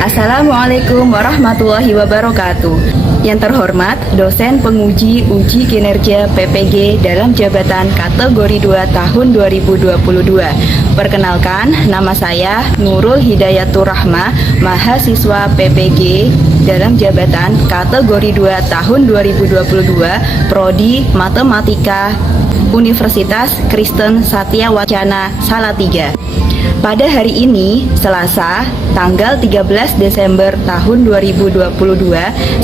Assalamualaikum warahmatullahi wabarakatuh. Yang terhormat, dosen penguji uji kinerja PPG dalam jabatan kategori 2 tahun 2022. Perkenalkan, nama saya Nurul Hidayatur Rahma, mahasiswa PPG dalam jabatan kategori 2 tahun 2022, Prodi Matematika, Universitas Kristen Satya Wacana Salatiga. Pada hari ini, Selasa, tanggal 13 Desember tahun 2022,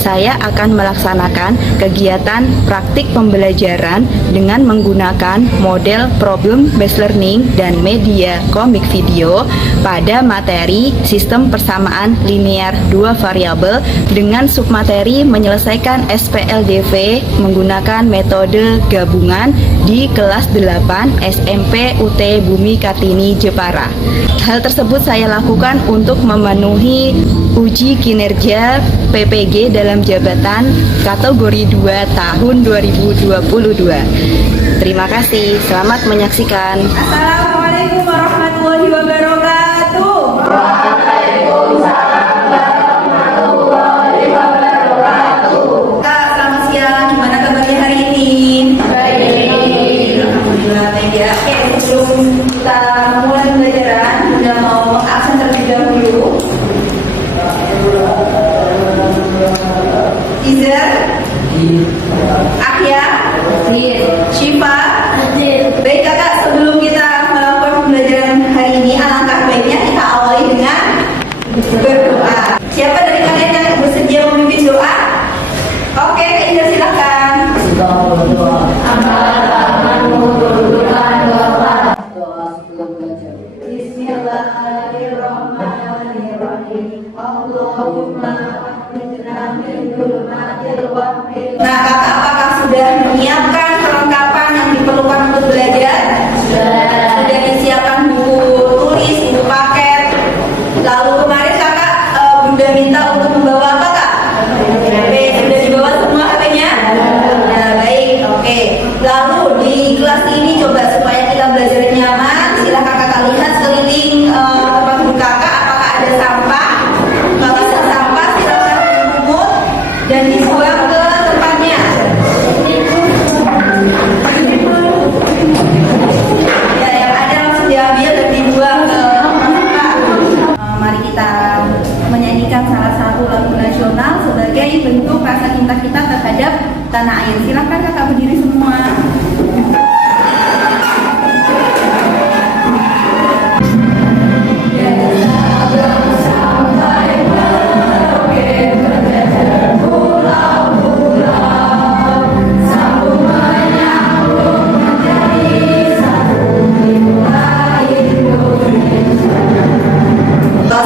saya akan melaksanakan kegiatan praktik pembelajaran dengan menggunakan model problem based learning dan media komik video pada materi sistem persamaan linear 2 variabel dengan submateri menyelesaikan SPLDV menggunakan metode gabungan di kelas 8 SMP UT Bumi Kartini Jepara. Hal tersebut saya lakukan untuk memenuhi uji kinerja PPG dalam jabatan kategori 2 tahun 2022. Terima kasih, selamat menyaksikan. Assalamualaikum warahmatullahi wabarakatuh. Waalaikumsalam warahmatullahi wabarakatuh. Kak, selamat siang. Gimana kabarnya hari ini? Baik. Alhamdulillah baik ya. Oke, sebelum kita mulai pembelajaran, sudah mau absen terlebih dahulu. Izer, Akhya, Syifa. Baik kakak, sebelum kita melakukan pembelajaran hari ini, alangkah baiknya kita awali dengan berdoa. Siapa dari kalian yang bersedia memimpin doa? Oke, Kak Izer silakan. Nah, kakak apakah sudah menyiapkan perlengkapan yang diperlukan untuk belajar? Sudah disiapkan buku tulis, buku paket. Lalu kemarin kakak Bunda minta untuk membawa apa kak? HP. Sudah dibawa semua HP-nya? Nah, baik, oke. Lalu di kelas ini coba supaya kita belajar nyaman, silahkan kakak lihat sekeliling tempat duduk kakak apakah ada sampah. Kalau ada sampah silahkan dipungut dan dibuang ke tempatnya. Ya, yang ada langsung diambil dan dibuang ke tempat. Mari kita menyanyikan salah satu lagu nasional sebagai bentuk rasa cinta kita terhadap tanah air. Silakan kakak berdiri semua.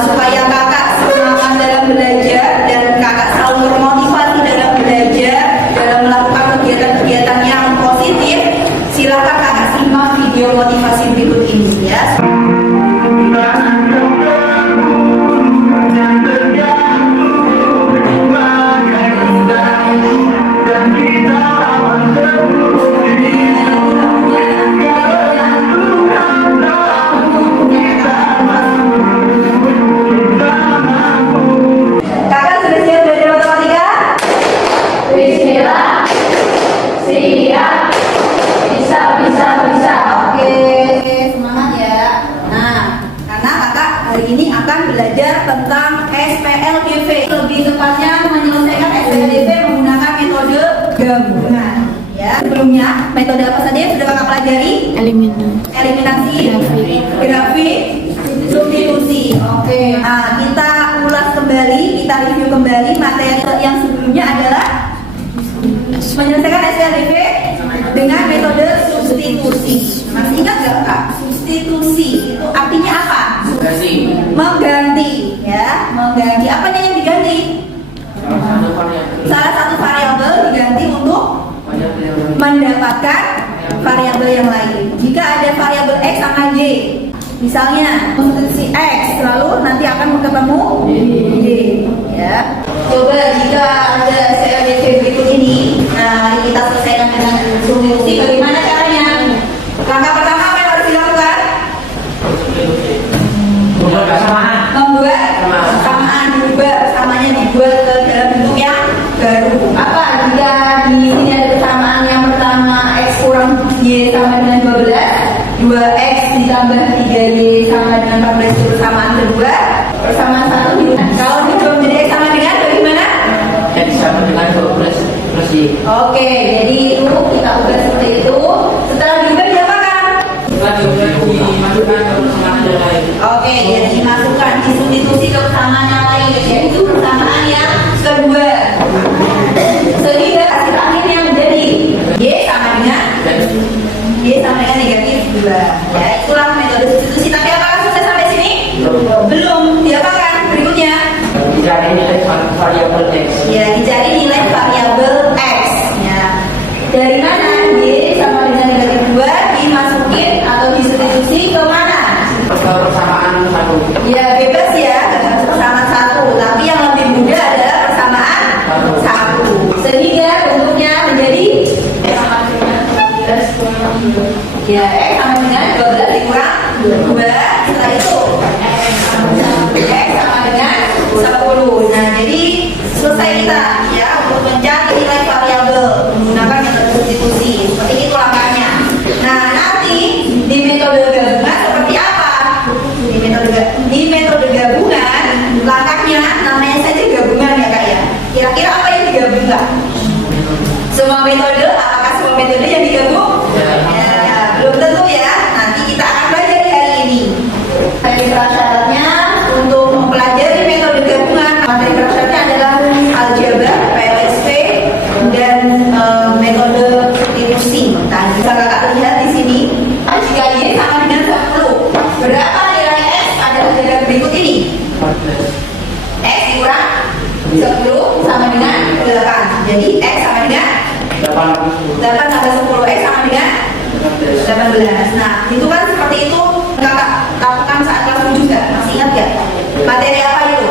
Supaya kakak semangat dalam belajar dan kakak selalu termotivasi dalam belajar, dalam melakukan kegiatan-kegiatan yang positif, silakan kakak simak video motivasi berikut ini ya. Kakak sudah siap belajar matematika? Bismillah. Siap. Bisa. Oke, semangat ya. Nah, karena kakak hari ini akan belajar tentang SPLDV. Lebih tepatnya menyelesaikan SPLDV menggunakan metode gabungan. Ya, sebelumnya metode apa saja yang sudah kakak pelajari? Eliminasi, grafik, substitusi. Oke. Nah, kita ulas kembali, kita review kembali materi yang sebelumnya adalah menyelesaikan SPLDV dengan metode substitusi. Masih ingat nggak kak? Substitusi itu artinya apa? Mengganti, ya, mengganti. Apanya yang diganti? Salah satu variabel diganti untuk mendapatkan variabel yang lain. Jika ada variabel X sama Y, misalnya substitusi X, lalu nanti akan ketemu Y, ya. Coba jika ada SPLDV berikut ini, nah mari kita selesaikan dengan substitusi. Bagaimana caranya? Langkah pertama apa yang harus dilakukan? Membuat samaan. dengan 14 itu persamaan kedua, persamaan satu kalau diubah menjadi X sama dengan bagaimana? X sama dengan 12 plus Y. Oke, jadi itu kita ubah seperti itu. Setelah diubah diapakan? Setelah dimasukkan ke persamaan yang lain. Oke, jadi dimasukkan disubstitusi ke persamaan yang lain, yaitu persamaan yang kedua. Sehingga hasil akhirnya menjadi Y sama dengan negatif 2. Ya, itulah metode substitusi. Tapi apakah sudah sampai sini? Belum. Diapakan? Berikutnya. Dicari nilai variabel X. Ya, dicari nilai variabel X. Ya. Dari mana Y sama dengan negatif 2 dimasukin atau disubstitusi ke mana? Ke persamaan satu. Ya, bebas ya, dengan persamaan satu. Tapi yang lebih mudah adalah persamaan satu. Sehingga bentuknya menjadi ya, X sama dengan 12 dikurang 2. Setelah itu X sama dengan 10. Nah, jadi selesai kita ya untuk mencari nilai variabel menggunakan metode substitusi. Seperti itu langkahnya. Nah, nanti di metode gabungan seperti apa? Di metode gabungan langkahnya namanya saja gabungan ya Kak ya. Kira-kira apa yang digabungkan? Semua metode, apakah semua metode yang digabung? Ya, belum tentu ya. Nanti kita akan belajar di hari ini. Materi prasyaratnya untuk mempelajari metode gabungan, materi prasyaratnya adalah aljabar, PLSP, dan metode substitusi. Nah, bisa kakak lihat di sini. Jika Y sama dengan 10, berapa nilai X pada aljabar berikut ini? X dikurang 10 sama dengan 8. Jadi X sama dengan 8 tambah 10, X sama dengan 18. Nah, itu kan seperti itu kakak lakukan saat kelas 7 kan? Masih ingat gak? Materi apa itu?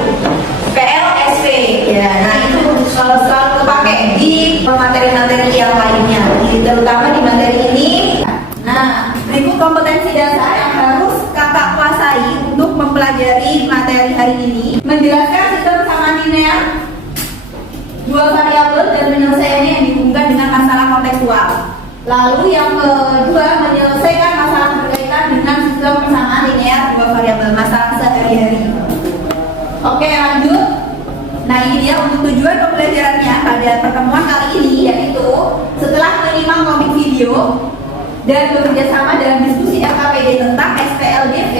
PLSP. Ya, nah itu selalu kepake di materi-materi yang lainnya, terutama di materi ini. Nah, berikut kompetensi dasar yang harus kakak kuasai untuk mempelajari materi hari ini. Menjelaskan sistem persamaan linear, dua variabel dan penyelesaiannya yang dihubungkan dengan masalah kontekstual. Lalu yang kedua, menyelesaikan masalah berkaitan dengan sistem persamaan linear dua variabel, masalah sehari-hari. Oke, lanjut. Nah, ini dia untuk tujuan pembelajarannya pada pertemuan kali ini, yaitu setelah menyimak komik video dan bekerja sama dalam diskusi LKPD tentang SPLDV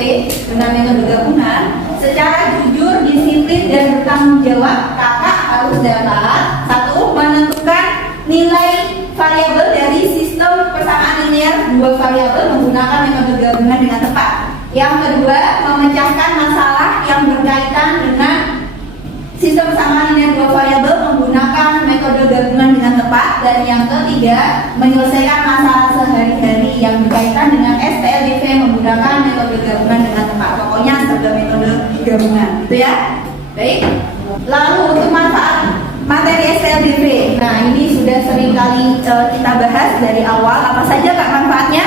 dengan metode gabungan, secara jujur, disiplin, dan bertanggung jawab, kakak harus dapat: 1. Menentukan nilai variabel dari sistem persamaan linear dua variabel menggunakan metode gabungan dengan tepat. Yang kedua, memecahkan masalah yang berkaitan dengan sistem persamaan linear dua variabel menggunakan metode gabungan dengan tepat. Dan yang ketiga, menyelesaikan masalah sehari-hari yang berkaitan dengan SPLDV menggunakan metode gabungan dengan tepat. Pokoknya serba metode gabungan, gitu ya. Baik. Lalu untuk manfaat materi SPLDV. Nah, ini sudah sering kali kita bahas dari awal. Apa saja Kak manfaatnya?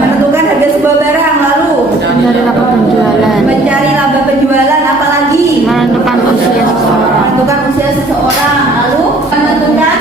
Menentukan harga sebuah barang. Lalu Mencari laba penjualan. mencari laba penjualan. Apalagi Menentukan usia seseorang. menentukan usia seseorang. Lalu menentukan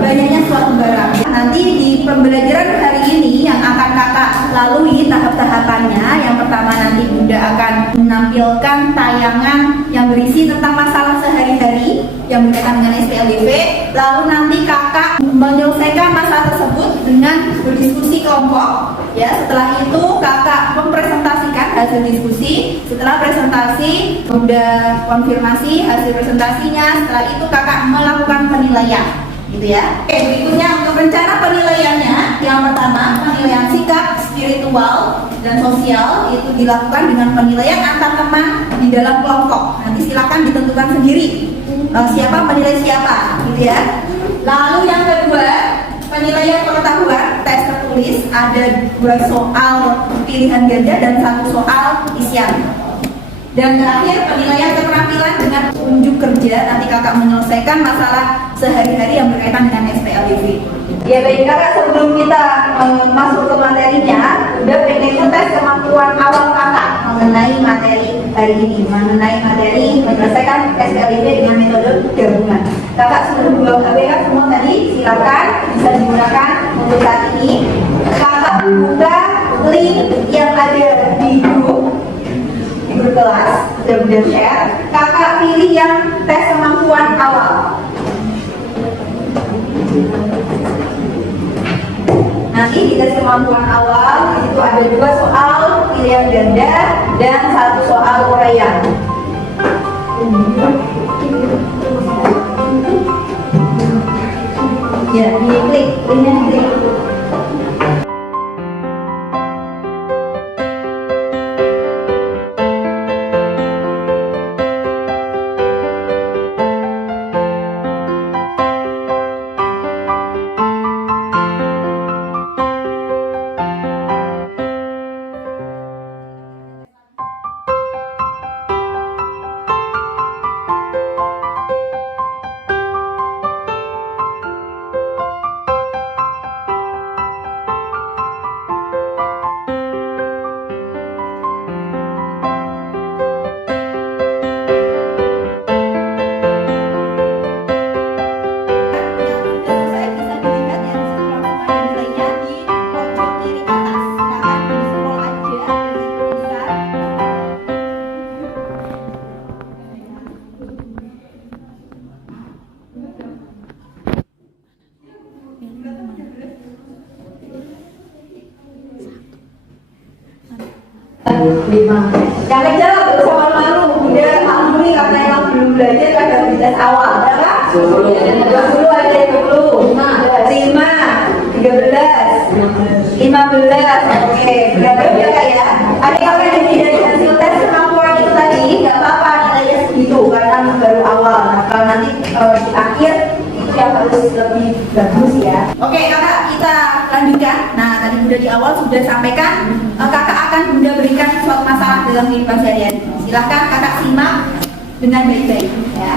banyaknya suatu barang. Nanti di pembelajaran hari ini yang akan kakak lalui tahap-tahapannya. Yang pertama, nanti Bunda akan menampilkan tayangan yang berisi tentang masalah sehari-hari yang berkaitan dengan SPLDV. Lalu nanti kakak menyelesaikan masalah tersebut dengan berdiskusi kelompok. Ya, setelah itu kakak mempresentasikan hasil diskusi. Setelah presentasi, Bunda konfirmasi hasil presentasinya. Setelah itu kakak melakukan penilaian, gitu ya. Oke, berikutnya untuk rencana penilaiannya, yang pertama penilaian sikap spiritual dan sosial itu dilakukan dengan penilaian antar teman di dalam kelompok. Nanti silakan ditentukan sendiri siapa menilai siapa, gitu ya. Lalu yang kedua, penilaian pengetahuan, tes tertulis, ada 2 soal pilihan ganda dan 1 soal isian. Dan terakhir, penilaian keterampilan dengan unjuk kerja. Nanti kakak menyelesaikan masalah sehari-hari yang berkaitan dengan SPLDV. Ya baik kakak, sebelum kita masuk ke materinya, udah pengen ngetes kemampuan awal kakak mengenai materi hari ini, mengenai materi menyelesaikan SPLDV dengan metode gabungan. Kakak sudah buat HP kan semua tadi, silakan bisa digunakan untuk saat ini. Kakak buka link yang ada di grup kelas dan share. Kakak pilih yang tes kemampuan awal. Nanti di tes kemampuan awal itu ada 2 soal pilihan ganda dan 1 soal uraian. Ya, diklik, linknya diklik. Yang kecil gak usah malu-malu, Bunda ampuni karena emang belum belajar pada tes awal. Berapa? 20 ada 20, 5, 13, 15. Oke, berapa ya Kak ya? Ada kakak yang tidak dari hasil tes kemampuan itu tadi, gak apa-apa nilainya segitu karena baru awal. Nah, kalau nanti di akhir itu yang harus lebih bagus ya. Oke kakak, kita lanjutkan. Nah, tadi Bunda di awal sudah sampaikan kakak akan Bunda berikan suatu masalah dalam kehidupan sehari-hari. Silahkan kakak simak dengan baik-baik ya.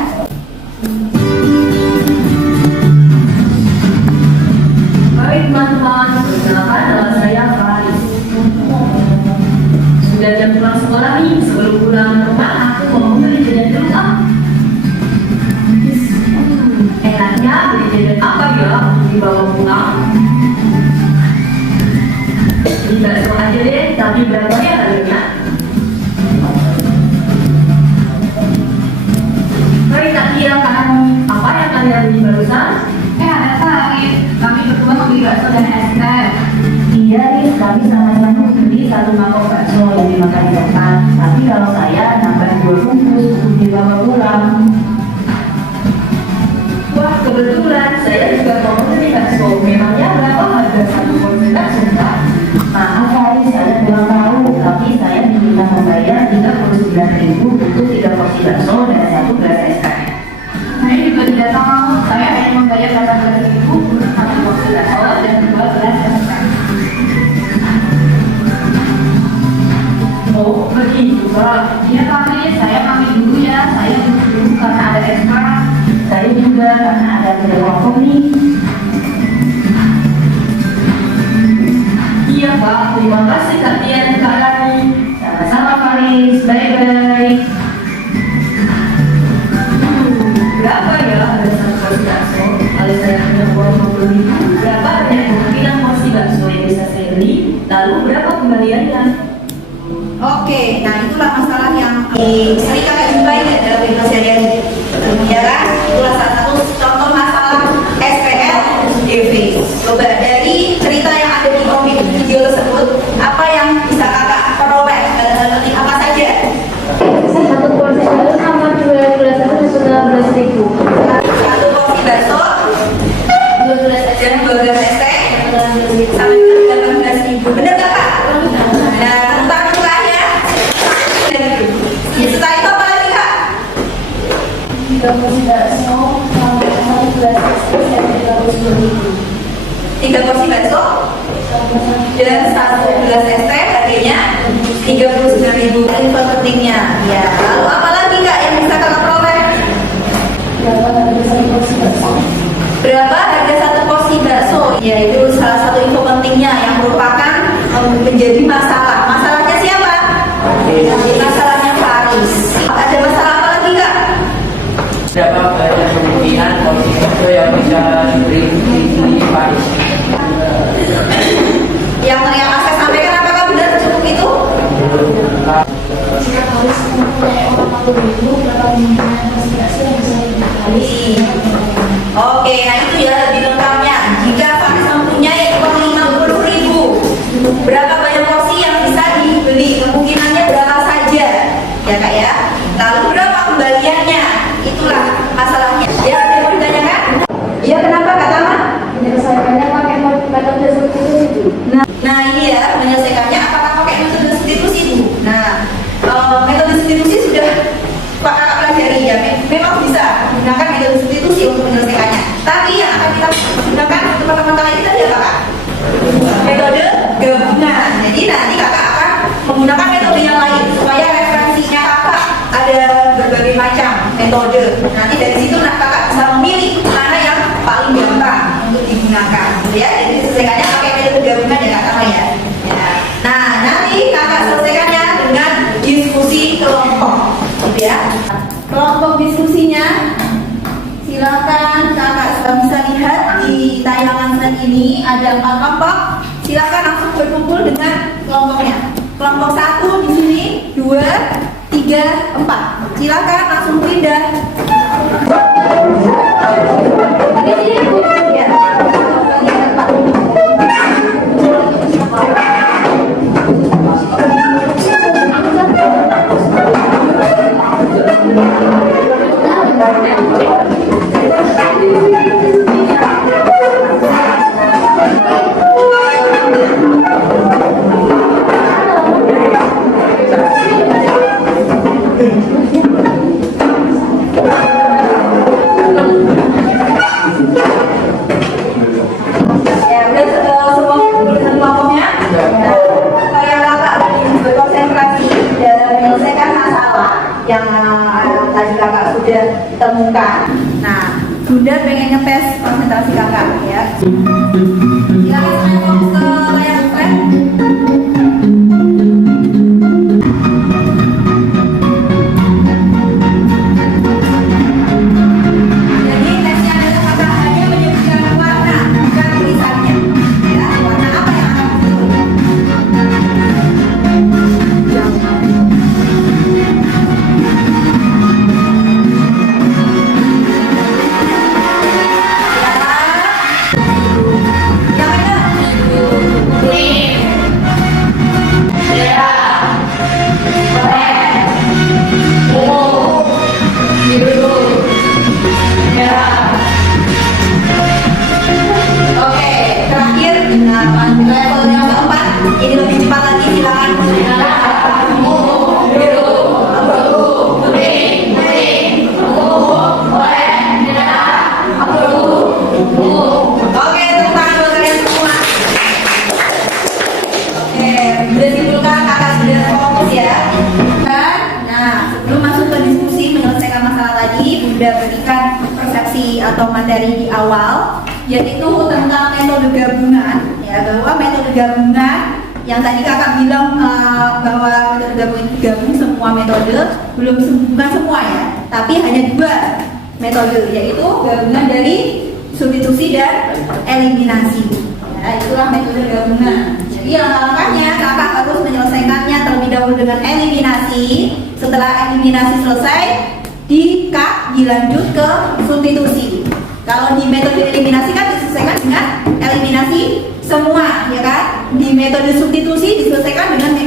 Baik teman-teman, perkenalkan nama saya Faris. Sudah jam pulang sekolah nih, sebelum pulang rumah aku mau beli jajan dulu enaknya beli jajan apa ya untuk dibawa pulang? Beli bakso aja deh, tapi berapa ya harganya? Baik, tak kira kan apa yang kalian beli barusan? Ada Farid. Kami berdua membeli bakso dan es teh. Iya, Riz, kami sama-sama beli 1 mangkok bakso yang dimakan di depan. Tapi kalau saya nambah 2 bungkus untuk dibawa pulang. Wah, kebetulan saya juga mau beli bakso. Memangnya berapa harga 1 porsi bakso, Pak? Maaf, Riz, saya kurang tahu. Tapi saya diminta membayar 39.000 untuk 3 porsi bakso dan 1 gelas es teh. Saya juga tidak tahu. Saya hanya membayar 18.000 untuk 1 porsi bakso dan 2 gelas es teh. Oh, begitu, Pak. Iya Farid, saya pamit dulu ya. Saya dulu karena ada ekstra. Saya juga karena ada kelompok nih. Iya Pak, terima kasih Kak Tian Kak Rani. Sama-sama Faris, bye-bye. Berapa ya harga 1 porsi bakso? Kalau saya punya uang 20.000, berapa banyak kemungkinan porsi bakso yang bisa saya beli? Lalu berapa kembaliannya? Oke, nah itulah masalah yang sering kakak jumpai ya dalam kehidupan sehari-hari. Ya kan? Itulah salah satu contoh masalah SPL DV. Coba dari cerita yang ada di komik video tersebut, apa yang bisa kakak peroleh dalam hal ini apa saja? 1 porsi bakso sama 2 gelas es teh 19.000. 1 porsi bakso, 2 gelas es teh. dan 2 gelas es teh, 19.000. sampai 18.000. Bener kakak? Nah, tentang jumlahnya. Setelah itu apa lagi kak? 3 porsi bakso sama 1 gelas es teh dan 32.000. 3 porsi bakso dan 1 gelas es teh harganya 39.000. Info pentingnya ya. Lalu apa lagi kak yang bisa kakak peroleh? Berapa harga 1 porsi bakso? Berapa harga 1 porsi bakso? Ya itu salah satu info pentingnya yang merupakan menjadi masalah. Masalahnya siapa? Masalahnya Faris. Ada masalah apa lagi kak? Berapa banyak kemungkinan porsi bakso yang bisa diberi di sini Pak? Yang saya sampaikan apa kak? harus mempunyai orang atau dulu berapa kemungkinan konspirasi yang bisa dikali. Oke, nah itu ya lebih lengkapnya. Jika Faris mempunyai uang 50.000, berapa banyak porsi yang bisa dibeli? Kemungkinannya berapa saja, ya kak ya? Lalu berapa kembaliannya? Itulah masalahnya. Ya, ada yang mau ditanyakan? Ya, kenapa kak Tama? Menyelesaikannya pakai metode substitusi. Nah ini ya, menyelesaikannya apakah pakai metode substitusi itu? Nah, metode substitusi sudah Pak kakak pelajari ya, memang bisa menggunakan metode substitusi untuk menyelesaikannya. Tapi yang akan kita gunakan untuk pertemuan kali ini tadi apa kak? Metode gabungan. Jadi nanti kakak akan menggunakan metode yang lain supaya referensinya kakak ada berbagai macam metode. Nanti dari situ kakak bisa memilih mana yang paling gampang untuk digunakan, gitu ya. Jadi selesaikannya pakai metode gabungan ya kakak ya. Ya. Nah nanti kakak selesaikannya dengan diskusi kelompok, gitu ya. Kelompok diskusinya silakan kakak sudah bisa lihat di tayangan slide ini ada 4 kelompok. Silakan langsung berkumpul dengan kelompoknya. Kelompok 1 di sini, 2, 3, 4. Silakan langsung pindah. Ya udah semua kumpul dengan kelompoknya. Nah, supaya kakak lebih berkonsentrasi dalam menyelesaikan masalah yang tadi kakak sudah temukan. Nah, Bunda pengen ngetes konsentrasi kakak ya. Silakan saya fokus ke layar slide. Jadi tesnya adalah kakak hanya menyebutkan warna, bukan tulisannya. Ya, warna apa yang akan ditulis? Oke, terakhir, nah level yang keempat, ini lebih cepat lagi, silakan. Oke, tepuk tangan buat kalian semua. Oke, sudah simpulkan kakak sudah fokus ya. Nah, sebelum masuk ke diskusi menyelesaikan masalah tadi, Bunda berikan persepsi atau materi di awal, yaitu tentang metode gabungan. Ya, bahwa metode gabungan yang tadi kakak bilang bahwa metode gabungan itu gabung semua metode, bukan semua ya, tapi hanya 2 metode, yaitu gabungan dari substitusi dan eliminasi. Ya, itulah metode gabungan. Jadi langkah-langkahnya kakak harus menyelesaikannya terlebih dahulu dengan eliminasi. Setelah eliminasi selesai, dilanjut ke substitusi. Kalau di metode eliminasi kan diselesaikan dengan eliminasi semua, ya kan? Di metode substitusi diselesaikan dengan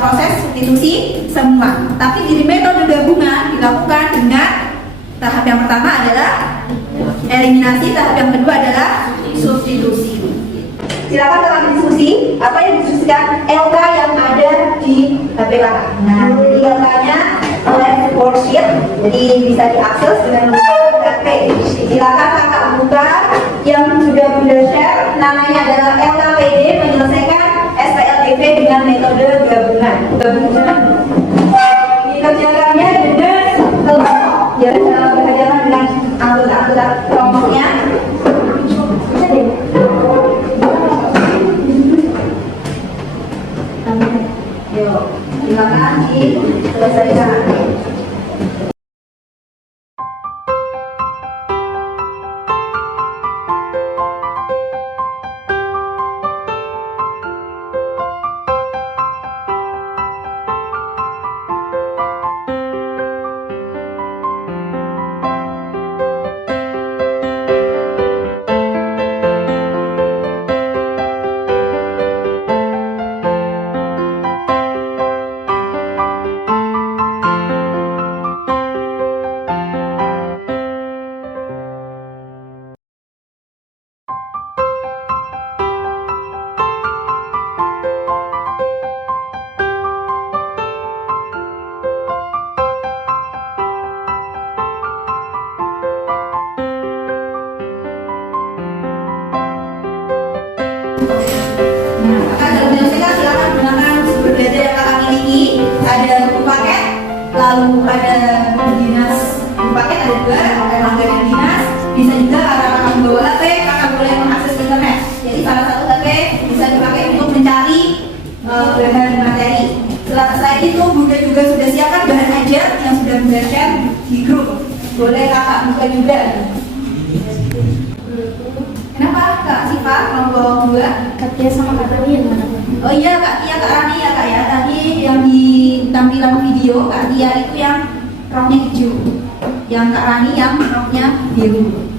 proses substitusi semua. Tapi di metode gabungan dilakukan dengan tahap yang pertama adalah eliminasi, tahap yang kedua adalah substitusi. Silakan kakak diskusi apa yang didiskusikan LK yang ada di HP kakak. Nah, jadi LK-nya left worksheet, jadi bisa diakses dengan menggunakan HP. Silakan kakak buka yang sudah Bunda share, namanya adalah LKPD menyelesaikan SPLDV dengan metode gabungan. Dikerjakannya dengan kelompok, ya berhadapan dengan anggota-anggota kelompoknya. Yuk, terima kasih. Selesaikan. bahan materi. Setelah selesai itu Bunda juga sudah siapkan bahan ajar yang sudah Bunda share di grup. Boleh kakak buka juga. Kenapa Kak Siva kelompok 2? Kak Tia sama Kak Rani yang mana? Oh iya Kak Tia, Kak Rani ya Kak ya. Tadi yang di tampilan video Kak Tia itu yang roknya hijau, yang Kak Rani yang roknya biru.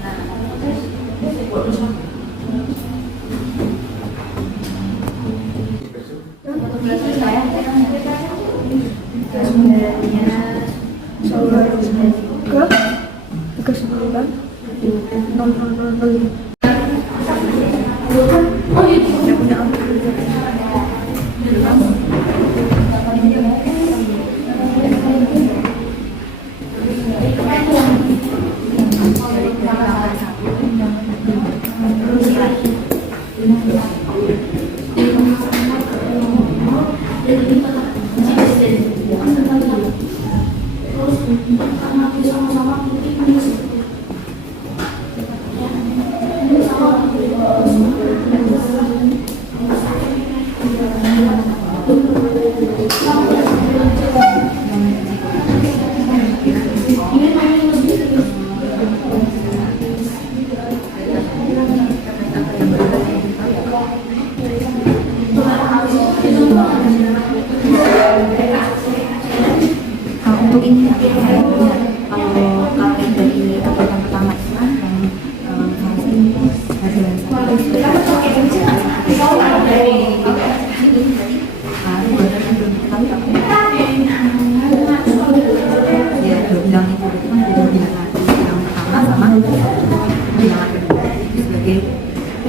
Untuk ini kalau kalian dari angkatan pertama sebagai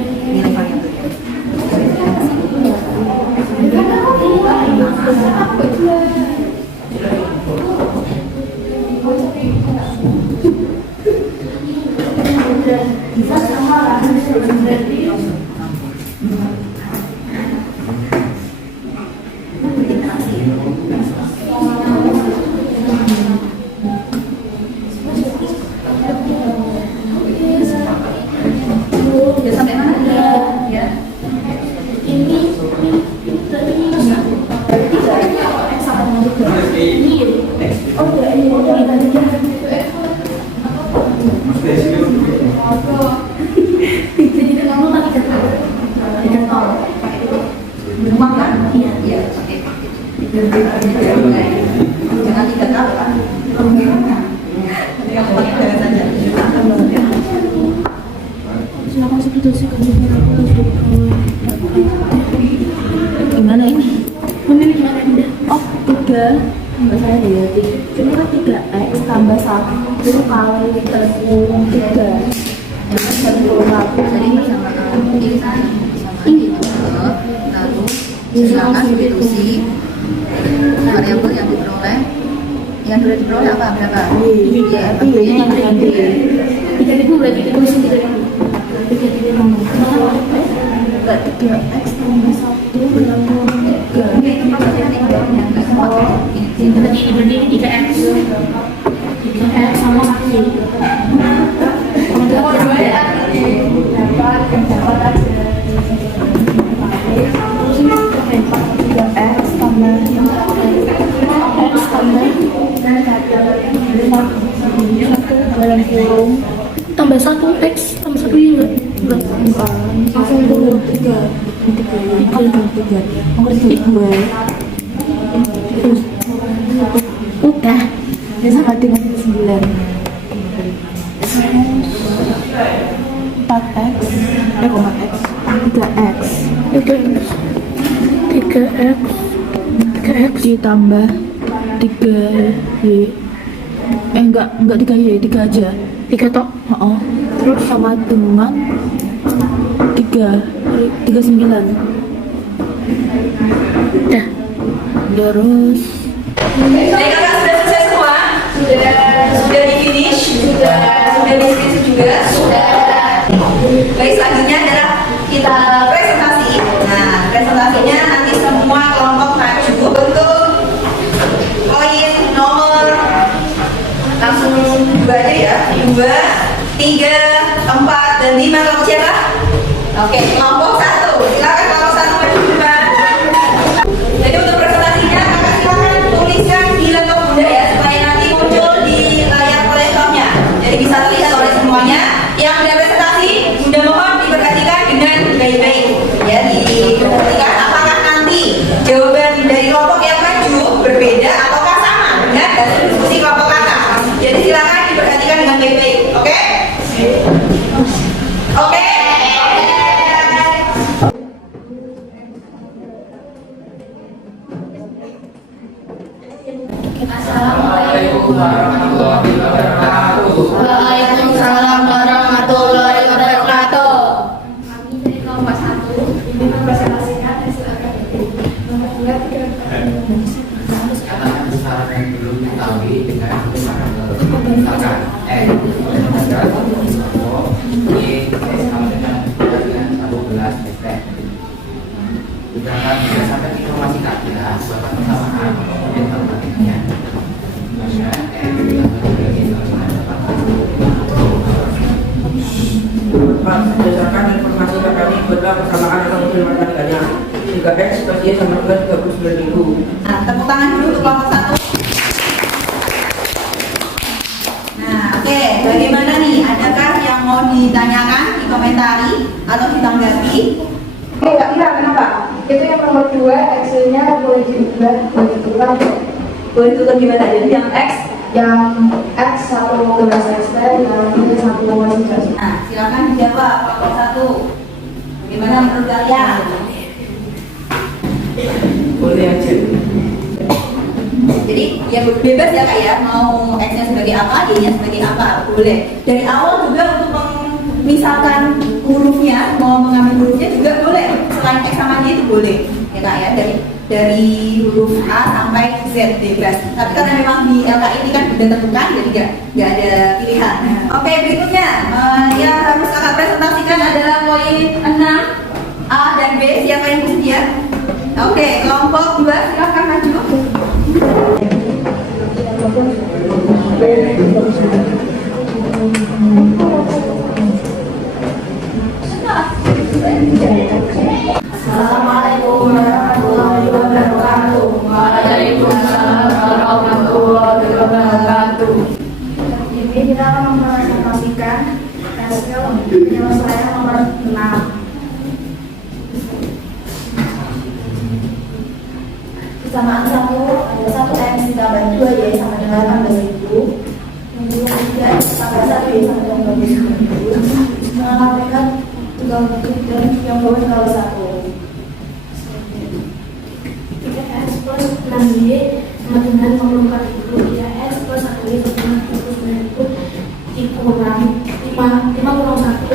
nilai variabel. Ya sampai mana ya? Uang kan? Iya. Iya. Jangan 3 kali kan? Silakan substitusi gimana ini? Mana gimana ini? Oh 3 tambah saya ya 3. Ini kan 3x tambah 1 itu kali 3. Jadi persamaan ini kan lalu silakan substitusi variabel yang diperoleh. Yang sudah diperoleh apa? Berapa? Iya, Ini ganti 3.000 berarti kita mesti 3.000. 3.000 nomor. Enggak 3x tambah 1 berapa? 3. itu maksudnya yang nggak sempat. Ini berdiri 3x. 3x sama 1. Kalau 2 ya. Tambah 1x tambah 1 ya enggak langsung dulu 3 terus udah ya sama dengan 9 4x 3x ditambah 3y enggak 3y 3 aja 3 tok terus sama dengan 39 dah terus Jadi kakak sudah selesai semua? Sudah di finish? Sudah di skripsi juga? Sudah. Baik, selanjutnya adalah kita presentasi. Nah, presentasinya nanti semua kelompok maju untuk poin nomor langsung 2 aja ya. 2, 3, 4, dan 5 kelompok siapa? Oke, kelompok 1. Silakan kelompok 1 maju duluan. Jadi berbeda ataukah sama dengan hasil diskusi kelompok kata. Jadi silakan diperhatikan dengan baik-baik, oke? Oke. Assalamualaikum warahmatullahi wabarakatuh. Waalaikumsalam warahmatullahi wabarakatuh. Kami dari kelompok 1 ini mempresentasikan hasil akademik. Nomor 2 Katakan syarat yang belum diketahui dengan misalkan Y sama dengan 11 SP. Berdasarkan informasi kata suatu persamaan informasinya. Berdasarkan informasi kami berbeda persamaan atau mungkin matematikanya 3x plus y sama dengan 39.000. Nah, tepuk tangan dulu untuk kelompok 1. Nah, oke, bagaimana nih? Adakah yang mau ditanyakan, dikomentari atau ditanggapi? Enggak kira kenapa? Itu yang nomor 2 X-nya boleh diubah, boleh ditukar. Boleh tutup gimana? Jadi yang X. Yang X 1 gelas ekster, yang ini 1 gelas. Nah, silakan dijawab kelompok 1. Bagaimana menurut kalian? Boleh aja. Jadi ya bebas ya kak ya, mau X-nya sebagai apa, Y-nya sebagai apa, boleh. Dari awal juga untuk misalkan hurufnya, mau mengambil hurufnya juga boleh. Selain X sama Y itu boleh, ya kak ya. Dari huruf A sampai Z bebas. Tapi karena memang di LK ini kan sudah tentukan, jadi nggak ada pilihan. Oke, berikutnya yang harus kakak presentasikan adalah poin 6 A dan B. Siapa yang bersedia? Oke, kelompok 2 silakan maju. Assalamualaikum warahmatullahi wabarakatuh. Waalaikumsalam warahmatullahi wabarakatuh. Ini kita akan mempresentasikan hasil penyelesaian nomor 6. Kesamaan 1 ada 1 X ditambah 2 Y sama dengan 18.000. Kemudian 3 X tambah 1 Y sama dengan 12.000. Mengalahkan tunggal bukit dan yang bawah kalau 1. 3x plus 6y sama dengan 54.000. 3x plus 1y sama dengan 39.000 dikurang 5 kurang 1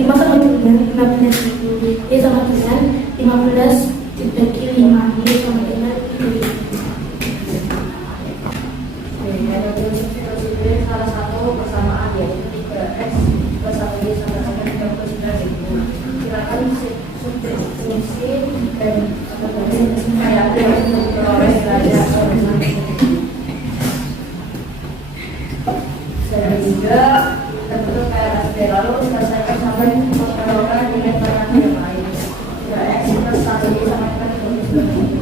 5 sama dengan 15.000. Y sama dengan 15 dibagi 5. Y sama dengan 3. Salah satu persamaan yaitu 3x plus 1y sama dengan 39.000. Silakan substitusi dan saya memperoleh belajar sehingga terbentuk KRSD. Lalu selesaikan sampai memperoleh nilai perangkat yang lain. 3x plus 1y sama dengan 39.000.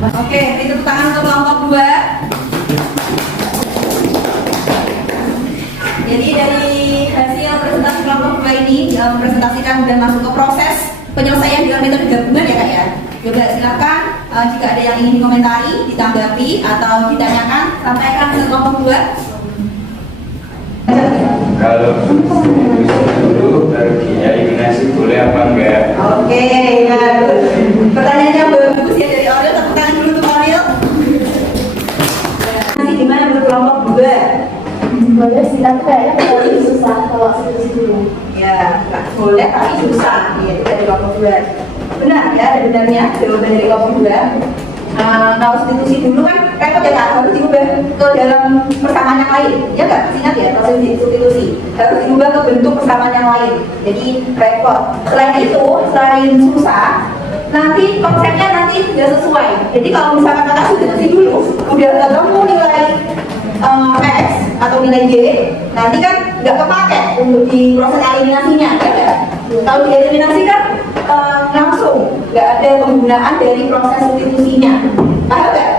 Oke, beri tepuk tangan untuk kelompok 2. Jadi dari hasil presentasi kelompok 2 ini mempresentasikan dan masuk ke proses penyelesaian dengan metode gabungan ya kak ya. Coba silakan jika ada yang ingin dikomentari, ditanggapi atau ditanyakan, sampaikan ke kelompok 2. Kalau dulu baru eliminasi boleh apa enggak? Oke, bagus. Pertanyaannya bagus ya dari Oril. Tepuk tangan dulu untuk Oril. Masih gimana menurut kelompok 2? Boleh sih, tapi kayaknya paling susah kalau substitusi dulu. Ya, nggak boleh tapi susah. Gitu dari kelompok 2. Benar ya, ada benarnya jawaban dari kelompok 2. Kalau substitusi dulu kan repot ya kak, harus diubah ke dalam persamaan yang lain. Ya nggak? Ingat ya, proses substitusi harus diubah ke bentuk persamaan yang lain. Jadi repot. Selain itu, selain susah, nanti konsepnya nanti nggak sesuai. Jadi kalau misalkan kakak substitusi dulu, udah ketemu nilai X atau nilai Y, nanti kan nggak kepake untuk di proses eliminasinya, ya nggak? Kalau dieliminasi kan langsung nggak ada penggunaan dari proses substitusinya, paham nggak?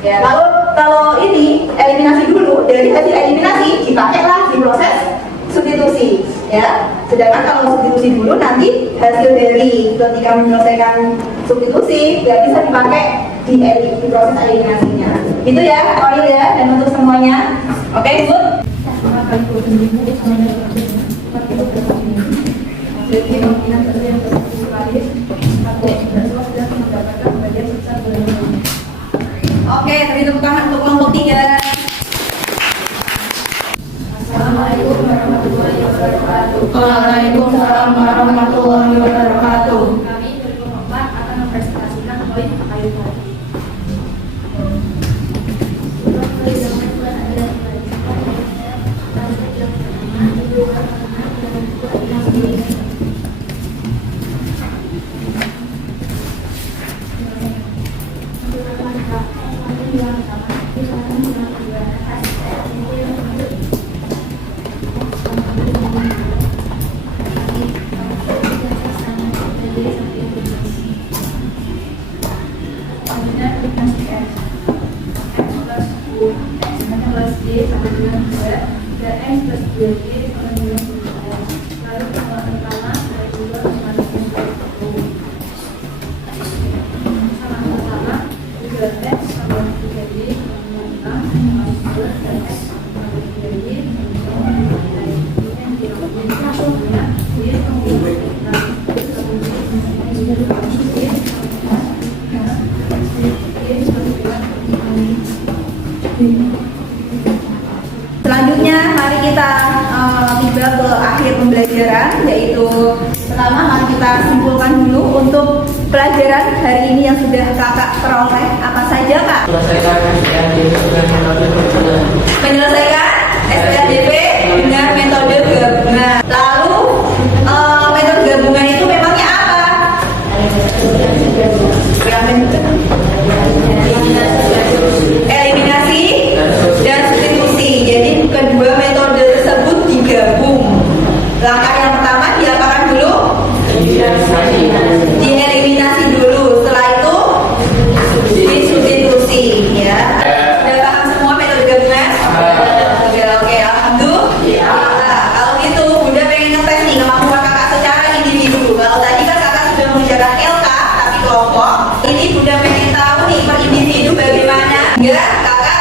Ya, lalu kalau ini eliminasi dulu dari dari hasil eliminasi dipakailah di proses substitusi, ya. Sedangkan kalau substitusi dulu nanti hasil dari ketika menyelesaikan substitusi nggak bisa dipakai di proses eliminasinya. Gitu ya, Koil ya, dan untuk semuanya. Oke, good. Oke, beri tepuk tangan untuk kelompok 3. Assalamualaikum warahmatullahi wabarakatuh. Waalaikumsalam warahmatullahi wabarakatuh. Kami dari kelompok 4 akan mempresentasikan poin kayu tadi. Selanjutnya, mari kita tiba ke akhir pembelajaran, yaitu pertama mari kita simpulkan dulu untuk pelajaran hari ini yang sudah kakak peroleh apa saja, Kak? Selesaikan SPLDP dengan metode gabungan. Menyelesaikan SPLDP dengan metode gabungan. Lalu metode gabungan itu memangnya apa? Eliminasi dan substitusi. Jadi kedua metode tersebut digabung. Langkah yang pertama diapakan dulu? Dieliminasi dulu. Setelah itu disubstitusi, ya. Sudah paham semua metode gabungan? Oke, alhamdulillah. Nah, kalau gitu Bunda pengen ngetes nih kemampuan kakak secara individu. Kalau tadi kan kakak sudah mengerjakan LK tapi kelompok. Ini Bunda pengen tahu nih per individu bagaimana. Hingga kakak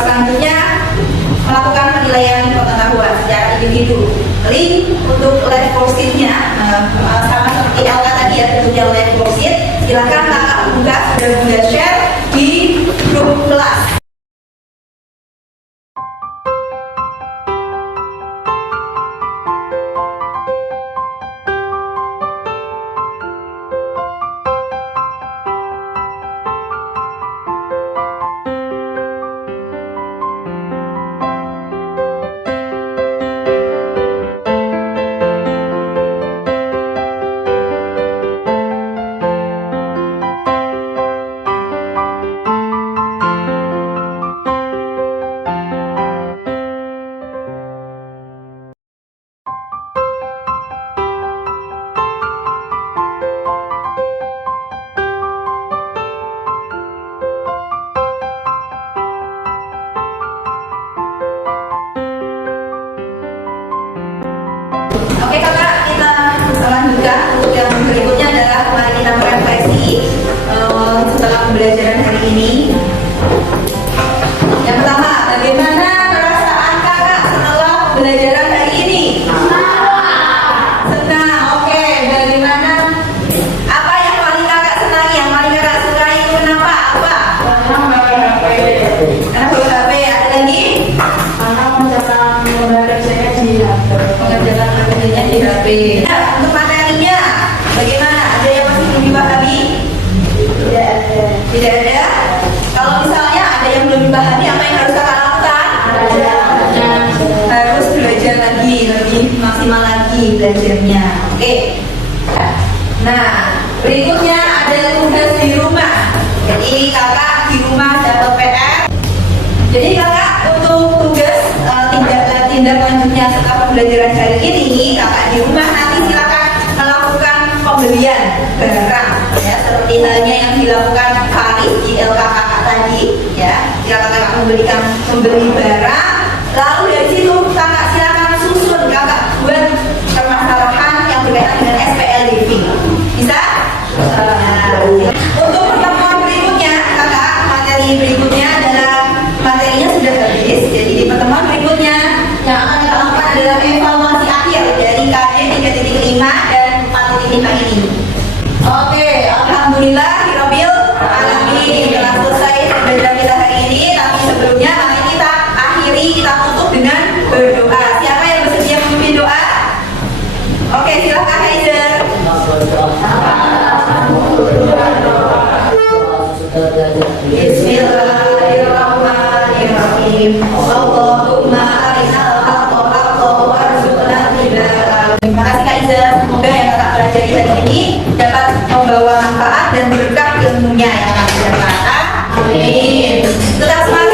selanjutnya melakukan penilaian pengetahuan secara individu. Link untuk live course-nya sama seperti LK tadi ya, tentunya live course. Silakan kakak buka, sudah Bunda share di grup kelas. Oke kakak, kita lanjutkan. Untuk yang berikutnya adalah mari kita merefleksi setelah pembelajaran hari ini. Yang pertama, bagaimana perasaan kakak setelah pembelajaran hari ini? Senang. Oke, bagaimana? Apa yang paling kakak senangi? Yang paling kakak sukai itu kenapa? Apa? Karena bawa HP. Ada lagi? Karena mengerjakan pembelajarannya di Mengerjakan materinya di HP. Ya, untuk materinya, bagaimana? Ada yang masih belum dipahami? Tidak ada. Kalau misalnya ada yang belum dipahami, apa yang harus kakak lakukan? Harus belajar lagi, lebih maksimal lagi belajarnya. Oke. Nah, berikutnya ada tugas di rumah. Jadi kakak di rumah dapat PR. Jadi kakak untuk tugas tindak lanjutnya setelah pembelajaran hari ini, kakak di rumah nanti silakan melakukan pembelian barang, ya, seperti halnya yang dilakukan Faris di LK kakak tadi, ya. Silakan kakak membeli barang Lalu dari situ kakak silakan susun kakak buat permasalahan yang berkaitan dengan SPLDV. Bisa? Untuk pertemuan berikutnya, kakak, materi berikutnya adalah materinya sudah habis. Jadi di pertemuan berikutnya yang akan kita lakukan adalah evaluasi akhir dari KD 3.5 dan 4.5 ini. Oke, alhamdulillah Hirobil alamin telah selesai pembelajaran kita hari ini. Tapi sebelumnya mari kita akhiri, kita tutup dengan berdoa. Siapa yang bersedia memimpin doa? Oke, silakan Haizer. Bismillahirrahmanirrahim. Allahumma arinal haqqa haqqan warzuqna ittiba'ah. Terima kasih Kak Iza. Semoga yang kakak pelajari hari ini dapat membawa manfaat dan berkah ilmunya yang akan kita dapat. Amin. Tetap semangat.